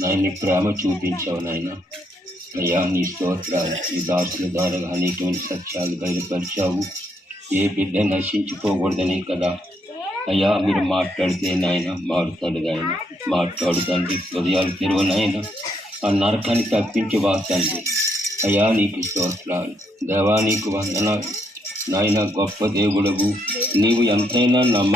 నాయన్ని ప్రేమ చూపించావు నాయన. అయ్యా నీ స్తోత్రాలు ఈ దాసుల ద్వారా అనేకమైన సత్యాలు బయలుపరిచావు. ఏ బిడ్డ నశించిపోకూడదని కదా. అయ్యా మీరు మాట్లాడితే నాయన మారుతాడు ఆయన మాట్లాడు తండ్రి హృదయాలు తెరువు నాయన. ఆ నరకాన్ని తప్పించి వాతండి అయ్యా నీకు స్తోత్రాలు. దేవా నీకు వందనాలు. నాయన గొప్ప దేవుడవు. నీవు ఎంతైనా నమ్మ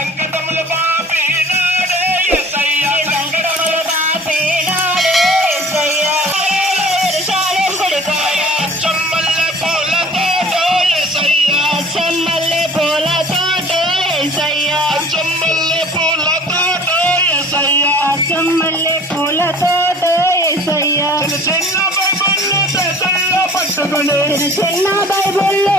সেনা ভাই বললো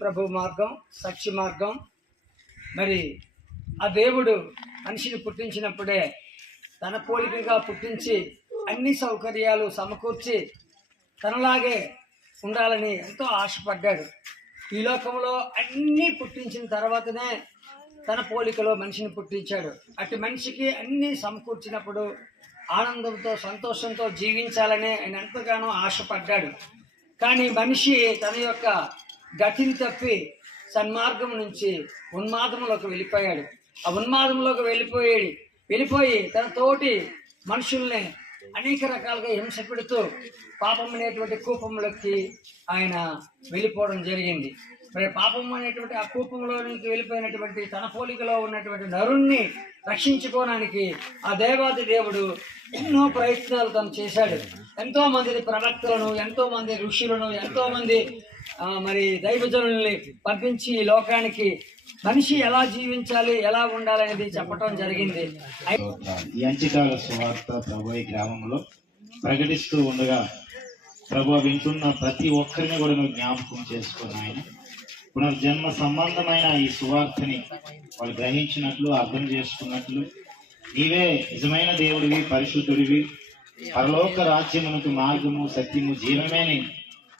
ప్రభు మార్గం సాక్షి మార్గం. మరి ఆ దేవుడు మనిషిని పుట్టించినప్పుడే తన పోలికగా పుట్టించి అన్ని సౌకర్యాలు సమకూర్చి తనలాగే ఉండాలని ఎంతో ఆశపడ్డాడు. ఈ లోకంలో అన్నీ పుట్టించిన తర్వాతనే తన పోలికలో మనిషిని పుట్టించాడు. అటు మనిషికి అన్నీ సమకూర్చినప్పుడు ఆనందంతో సంతోషంతో జీవించాలని ఆయన ఎంతగానో ఆశపడ్డాడు. కానీ మనిషి తన యొక్క గతిని తప్పి సన్మార్గం నుంచి ఉన్మాదంలోకి వెళ్ళిపోయాడు. ఆ ఉన్మాదంలోకి వెళ్ళిపోయాడు వెళ్ళిపోయి తన తోటి మనుషుల్ని అనేక రకాలుగా హింస పెడుతూ పాపం అనేటువంటి కూపంలోకి ఆయన వెళ్ళిపోవడం జరిగింది. మరి పాపం అనేటువంటి ఆ కూపంలోనికి వెళ్ళిపోయినటువంటి తన పోలికలో ఉన్నటువంటి నరుణ్ణి రక్షించుకోవడానికి ఆ దేవాది దేవుడు ఎన్నో ప్రయత్నాలు తను చేశాడు. ఎంతో మంది ప్రవక్తలను ఎంతో మంది ఋషులను ఎంతో మంది మరి దైవజనుల్ని పంపించి ఈ లోకానికి మనిషి ఎలా జీవించాలి ఎలా ఉండాలనేది చెప్పటం జరిగింది. ఎంచికాల సువార్త ప్రభు ఈ గ్రామంలో ప్రకటిస్తూ ఉండగా ప్రభు వింటున్న ప్రతి ఒక్కరిని కూడా నువ్వు జ్ఞాపకం చేసుకుని ఆయన పునర్జన్మ సంబంధమైన ఈ సువార్తని వాళ్ళు గ్రహించినట్లు అర్థం చేసుకున్నట్లు నీవే నిజమైన దేవుడివి పరిశుద్ధుడివి పరలోక రాజ్యమునకు మార్గము సత్యము జీవమేని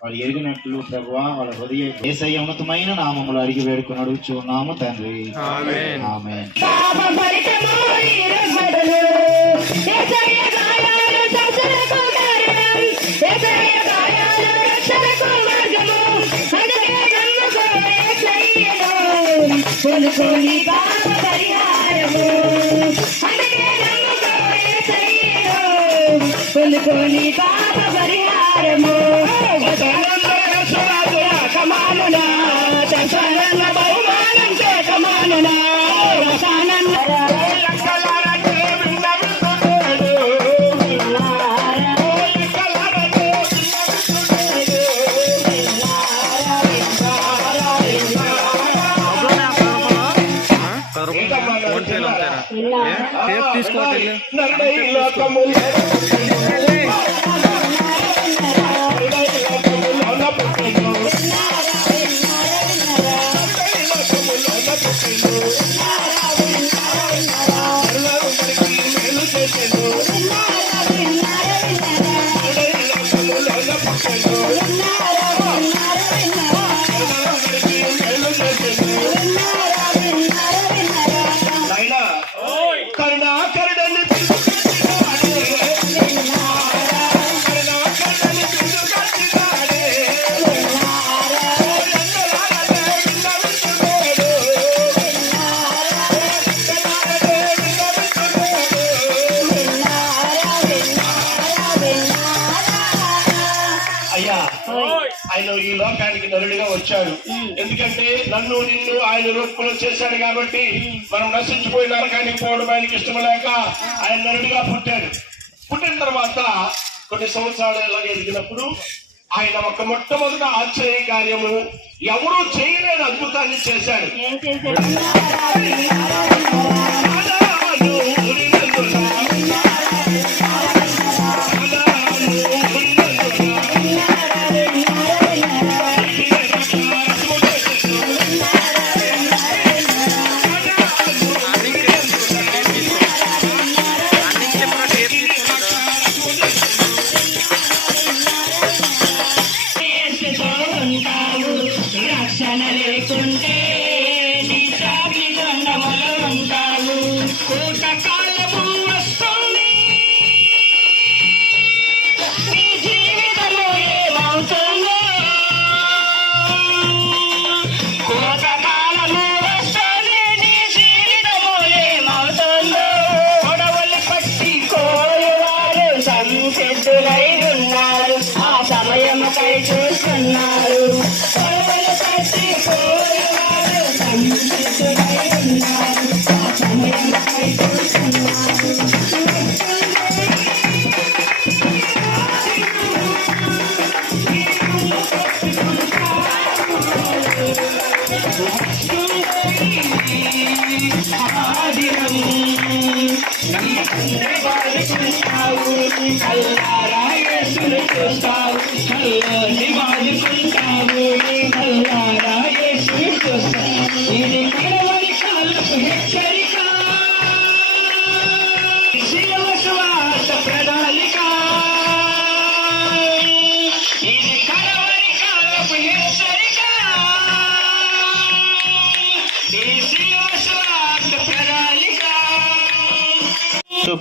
వాళ్ళు ఎరిగినట్లు ప్రభువా వాళ్ళ హృదయ ఏసయ్య ఉన్నతమైన నామములు అడిగి వేడుకుని అడుగుచున్నాము తండ్రి. ఆమె గాయాలు సంసలకు కారణం, ఏసయ్య కరుణాకరుడని ఆయన ఈ లోకానికి నరుడిగా వచ్చాడు. ఎందుకంటే నన్ను నిన్ను ఆయన రూపంలో చేశాడు కాబట్టి మనం నశించిపోయిన నరకానికి పోవడం ఆయనకి ఇష్టం లేక ఆయన నరుడిగా పుట్టాడు. పుట్టిన తర్వాత కొన్ని సంవత్సరాలు ఇలాగ ఎదిగినప్పుడు ఆయన ఒక మొట్టమొదటి ఆశ్చర్య కార్యము ఎవరూ చేయలేని అద్భుతాన్ని చేశాడు.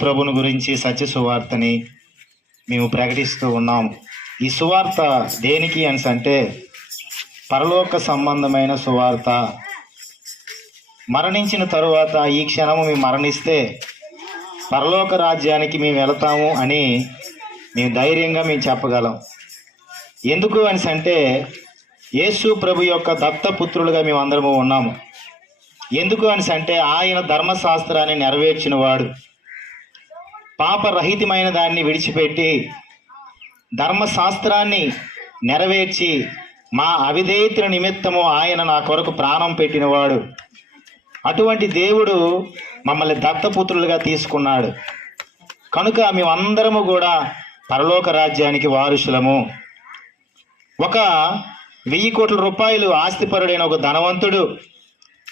ప్రభుని గురించి సత్య సువార్తని మేము ప్రకటిస్తూ ఉన్నాము ఈ సువార్త దేనికి అని అంటే పరలోక సంబంధమైన సువార్త. మరణించిన తరువాత ఈ క్షణము మేము మరణిస్తే పరలోక రాజ్యానికి మేము వెళతాము అని మేము ధైర్యంగా మేము చెప్పగలం. ఎందుకు అని అంటే యేసు ప్రభు యొక్క దత్తపుత్రులుగా మేము అందరము ఉన్నాము. ఎందుకు అని అంటే ఆయన ధర్మశాస్త్రాన్ని నెరవేర్చిన వాడు పాపరహితమైన దాన్ని విడిచిపెట్టి ధర్మశాస్త్రాన్ని నెరవేర్చి మా అవిధేయతల నిమిత్తము ఆయన నా కొరకు ప్రాణం పెట్టినవాడు. అటువంటి దేవుడు మమ్మల్ని దత్తపుత్రులుగా తీసుకున్నాడు. కనుక మేమందరము కూడా పరలోక రాజ్యానికి వారసులము. ఒక వెయ్యి కోట్ల రూపాయలు ఆస్తిపరుడైన ఒక ధనవంతుడు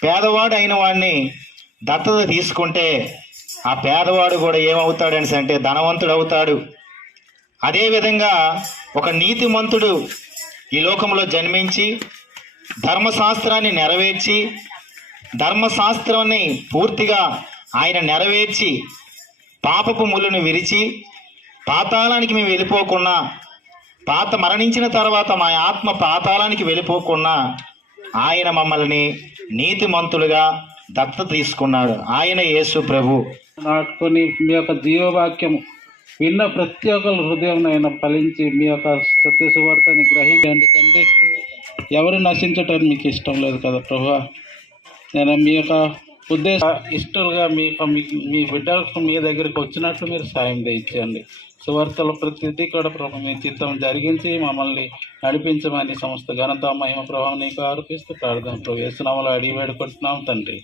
పేదవాడు అయిన వాడిని దత్తత తీసుకుంటే ఆ పేదవాడు కూడా ఏమవుతాడని అంటే ధనవంతుడు అవుతాడు. అదేవిధంగా ఒక నీతిమంతుడు ఈ లోకంలో జన్మించి ధర్మశాస్త్రాన్ని నెరవేర్చి ధర్మశాస్త్రాన్ని పూర్తిగా ఆయన నెరవేర్చి పాపపు ముళ్ళను విరిచి పాతాళానికి మేము వెళ్ళిపోకుండా పాత మరణించిన తర్వాత మా ఆత్మ పాతాళానికి వెళ్ళిపోకుండా ఆయన మమ్మల్ని నీతిమంతులుగా దత్త తీసుకున్నాడు. ఆయన యేసు ప్రభు. నాటుకొని మీ యొక్క జీవవాక్యము విన్న ప్రతి ఒక్కరు హృదయం అయినా ఫలించి మీ యొక్క సత్య సువార్తని గ్రహించండి తండ్రి ఎవరు నశించటం మీకు ఇష్టం లేదు కదా ప్రభు? నేను మీ యొక్క ఉద్దేశ ఇష్టలుగా మీ మీ మీ బిడ్డలకు మీ దగ్గరికి వచ్చినట్లు మీరు సాయం చేయించండి సువార్తల ప్రతిదీ కూడా ప్రభు మీ చిత్తం జరిగించి మమ్మల్ని నడిపించమని సంస్థ ఘనత మహిమ ప్రభావం నీకు ఆరోపిస్తూ ప్రార్థన ప్రభు వేస్తున్నామలో అడిగి వేడుకుంటున్నాం తండ్రి.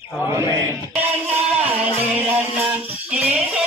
ಕಾಲಿರನ್ನ ಏನೇ